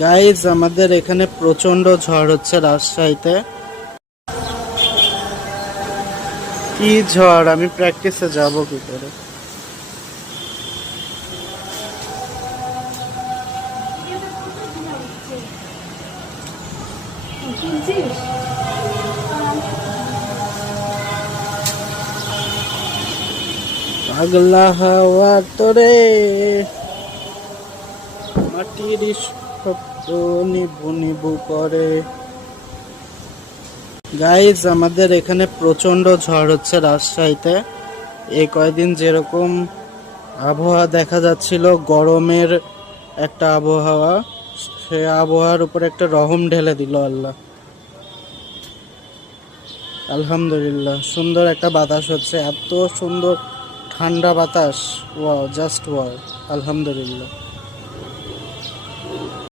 Guys আমাদের এখানে প্রচন্ড ঝড় হচ্ছে রাজশাহীতে। কি ঝড়, আমি প্র্যাকটিসে যাব কি করে? পাগলা হাওয়া তোরে মাটির শব্দ নিভু নিভু করে। গাইজ আমাদের এখানে প্রচন্ড ঝড় হচ্ছে রাজশাহীতে। এই কয়দিন যেরকম আবহাওয়া দেখা যাচ্ছিল, গরমের একটা আবহাওয়া, সে আবহাওয়ার উপর একটা রহম ঢেলে দিল আল্লাহ। আলহামদুলিল্লাহ, সুন্দর একটা বাতাস হচ্ছে, এত সুন্দর ঠান্ডা বাতাস, ওয়াও, জাস্ট ওয়াও, আলহামদুলিল্লাহ।